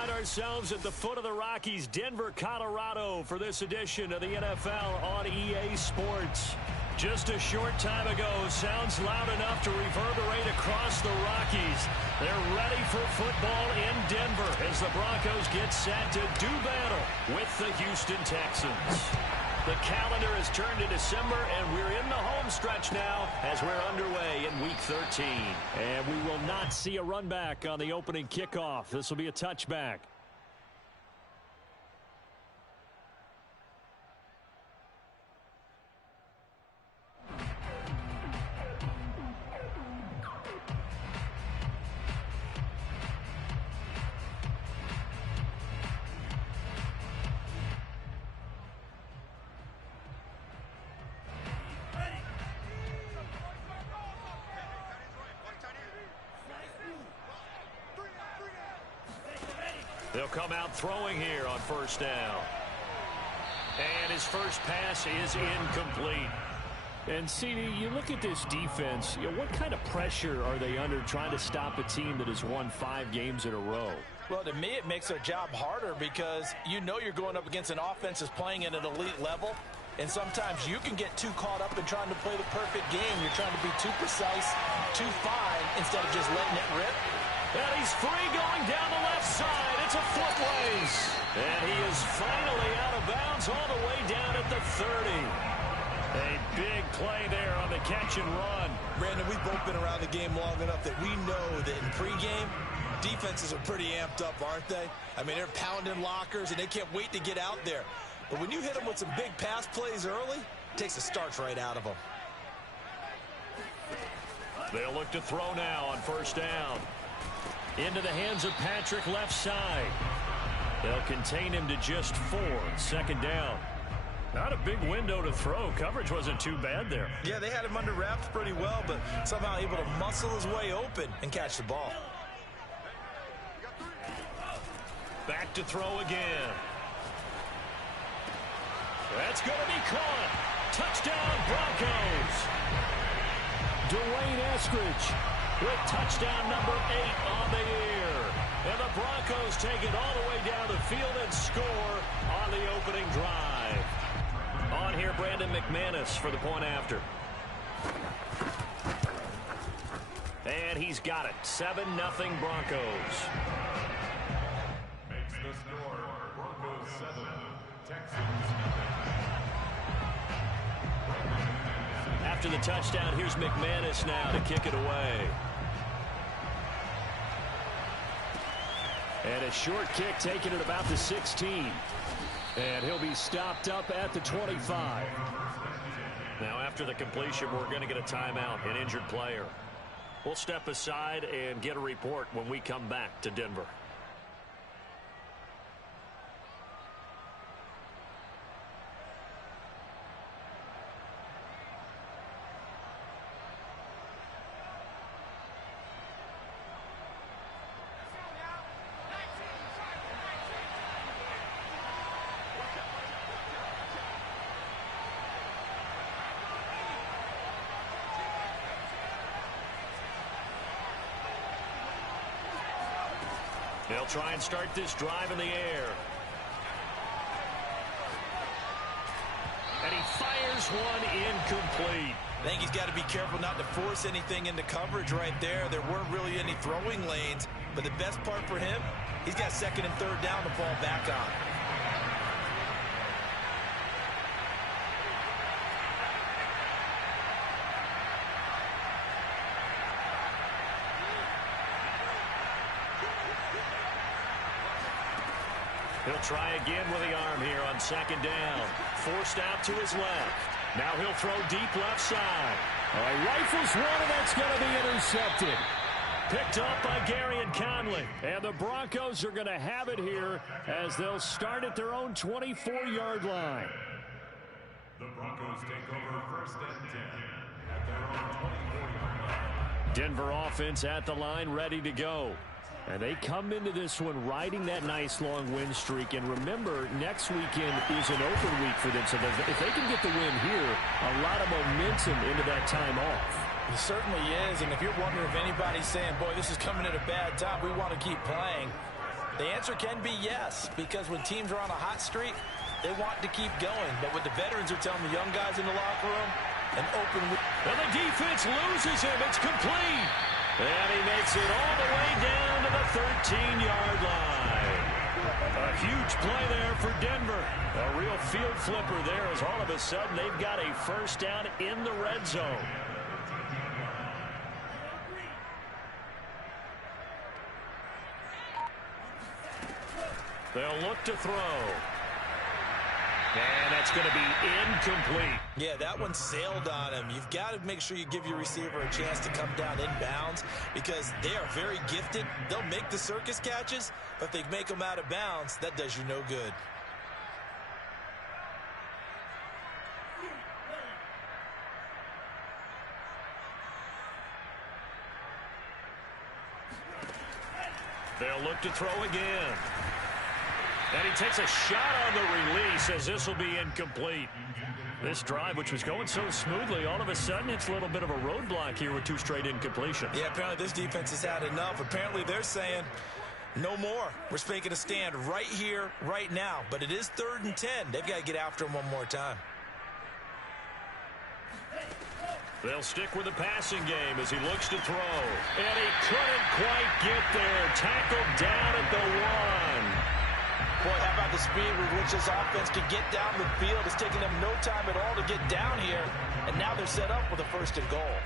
find ourselves at the foot of the Rockies, Denver, Colorado, for this edition of the NFL on EA Sports. Just a short time ago, sounds loud enough to reverberate across the Rockies. They're ready for football in Denver as the Broncos get set to do battle with the Houston Texans. The calendar has turned to December, and we're in the home stretch now as we're underway in Week 13. And we will not see a run back on the opening kickoff. This will be a touchback. They'll come out throwing here on first down. And his first pass is incomplete. And, CD, you look at this defense, what kind of pressure are they under trying to stop a team that has won 5 games in a row? Well, to me, it makes their job harder because you know you're going up against an offense that's playing at an elite level. And sometimes you can get too caught up in trying to play the perfect game. You're trying to be too precise, too fine, instead of just letting it rip. And he's free going down the left side. It's a foot race. And he is finally out of bounds all the way down at the 30. A big play there on the catch and run. Brandon, we've both been around the game long enough that we know that in pregame, defenses are pretty amped up, aren't they? I mean, they're pounding lockers, and they can't wait to get out there. But when you hit them with some big pass plays early, it takes the starch right out of them. They'll look to throw now on first down. Into the hands of Patrick left side. They'll contain him to just 4. Second down. Not a big window to throw. Coverage wasn't too bad there. Yeah, they had him under wraps pretty well, but somehow able to muscle his way open and catch the ball. Back to throw again. That's going to be caught. Touchdown, Broncos. Dwayne Eskridge with touchdown number 8 on the year. And the Broncos take it all the way down the field and score on the opening drive. On here, Brandon McManus for the point after. And he's got it. 7-0 Broncos. Makes the score. Broncos 7, Texans. After the touchdown, here's McManus now to kick it away. And a short kick taken at about the 16. And he'll be stopped up at the 25. Now, after the completion, we're going to get a timeout, an injured player. We'll step aside and get a report when we come back to Denver. They'll try and start this drive in the air. And he fires one incomplete. I think he's got to be careful not to force anything into coverage right there. There weren't really any throwing lanes, but the best part for him, he's got second and third down to fall back on. He'll try again with the arm here on second down. Forced out to his left. Now he'll throw deep left side. Rifles one, and that's going to be intercepted. Picked up by Gary and Conley. And the Broncos are going to have it here as they'll start at their own 24-yard line. The Broncos take over first and 10 at their own 24-yard line. Denver offense at the line, ready to go. And they come into this one riding that nice long win streak. And remember, next weekend is an open week for them. So if they can get the win here, a lot of momentum into that time off. It certainly is. And if you're wondering if anybody's saying, boy, this is coming at a bad time, we want to keep playing, The answer can be yes, because when teams are on a hot streak, they want to keep going. But what the veterans are telling the young guys in the locker room, an open... And the defense loses him. It's complete. And he makes it all the way down to the 13-yard line. A huge play there for Denver. A real field flipper there as all of a sudden they've got a first down in the red zone. They'll look to throw. And that's going to be incomplete. Yeah, that one sailed on him. You've got to make sure you give your receiver a chance to come down inbounds because they are very gifted. They'll make the circus catches, but if they make them out of bounds, that does you no good. They'll look to throw again. And he takes a shot on the release as this will be incomplete. This drive, which was going so smoothly, all of a sudden it's a little bit of a roadblock here with 2 straight incompletions. Yeah, apparently this defense has had enough. Apparently they're saying no more. We're making a stand right here, right now. But it is 3rd and 10. They've got to get after him one more time. They'll stick with the passing game as he looks to throw. And he couldn't quite get there. Tackled down at the 1. Boy, how about the speed with which this offense can get down the field? It's taking them no time at all to get down here. And now they're set up with a 1st and goal.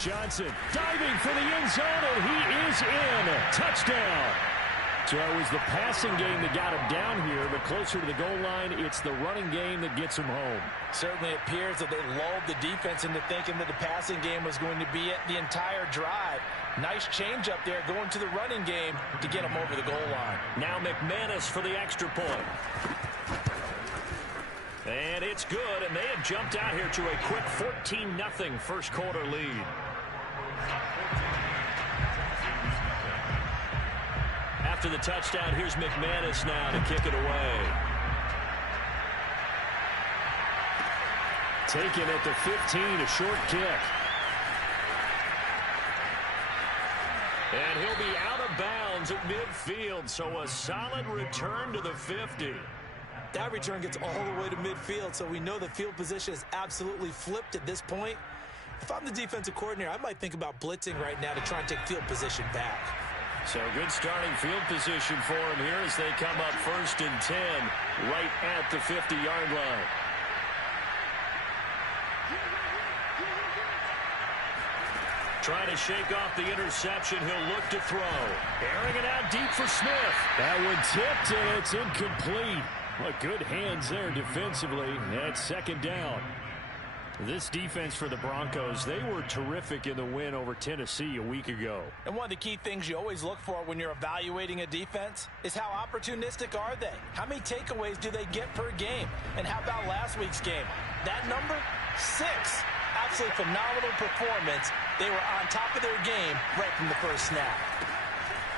Johnson diving for the end zone, and he is in. Touchdown. So it was the passing game that got him down here, but closer to the goal line, it's the running game that gets him home. Certainly appears that they lulled the defense into thinking that the passing game was going to be it the entire drive. Nice change up there going to the running game to get him over the goal line. Now McManus for the extra point. And it's good, and they have jumped out here to a quick 14-0 first quarter lead. After the touchdown, here's McManus now to kick it away. Taken at the 15, a short kick. And he'll be out of bounds at midfield, so a solid return to the 50. That return gets all the way to midfield, so we know the field position is absolutely flipped at this point. If I'm the defensive coordinator, I might think about blitzing right now to try and take field position back. So good starting field position for him here as they come up 1st and 10 right at the 50-yard line. Trying to shake off the interception. He'll look to throw. Airing it out deep for Smith. That one tipped, and it's incomplete. Well, good hands there defensively. That's 2nd down. This defense for the Broncos, they were terrific in the win over Tennessee a week ago. And one of the key things you always look for when you're evaluating a defense is how opportunistic are they? How many takeaways do they get per game? And how about last week's game? That number? 6. Absolutely phenomenal performance. They were on top of their game right from the first snap.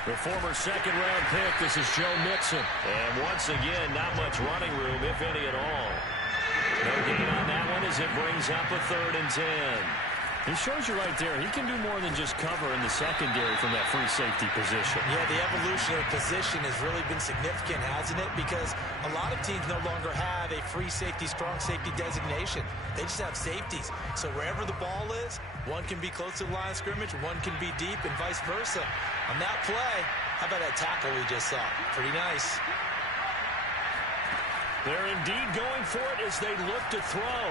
The former 2nd-round pick, this is Joe Mixon. And once again, not much running room, if any at all. No gain on that one as it brings up a 3rd and 10. He shows you right there, he can do more than just cover in the secondary from that free safety position. Yeah, the evolution of position has really been significant, hasn't it? Because a lot of teams no longer have a free safety, strong safety designation. They just have safeties. So wherever the ball is, one can be close to the line of scrimmage, one can be deep, and vice versa. On that play, how about that tackle we just saw? Pretty nice. They're indeed going for it as they look to throw.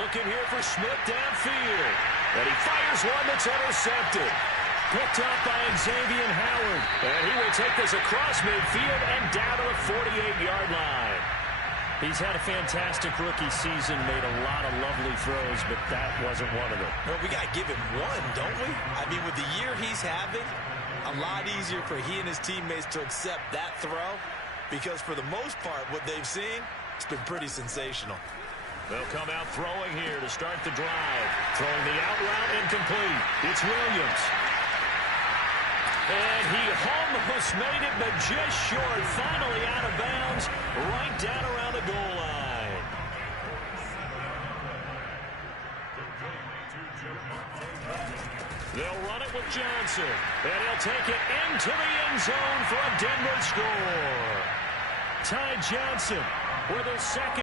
Looking here for Smith downfield. And he fires one that's intercepted. Picked up by Xavier Howard. And he will take this across midfield and down to the 48-yard line. He's had a fantastic rookie season, made a lot of lovely throws, but that wasn't one of them. Well, we got to give him one, don't we? I mean, with the year he's having, a lot easier for he and his teammates to accept that throw. Because for the most part, what they've seen, it's been pretty sensational. They'll come out throwing here to start the drive. Throwing the out route incomplete. It's Williams. And he almost made it, but just short. Finally out of bounds, right down around the goal line. They'll run it with Johnson. And he'll take it into the end zone for a Denver score. Ty Johnson with his second.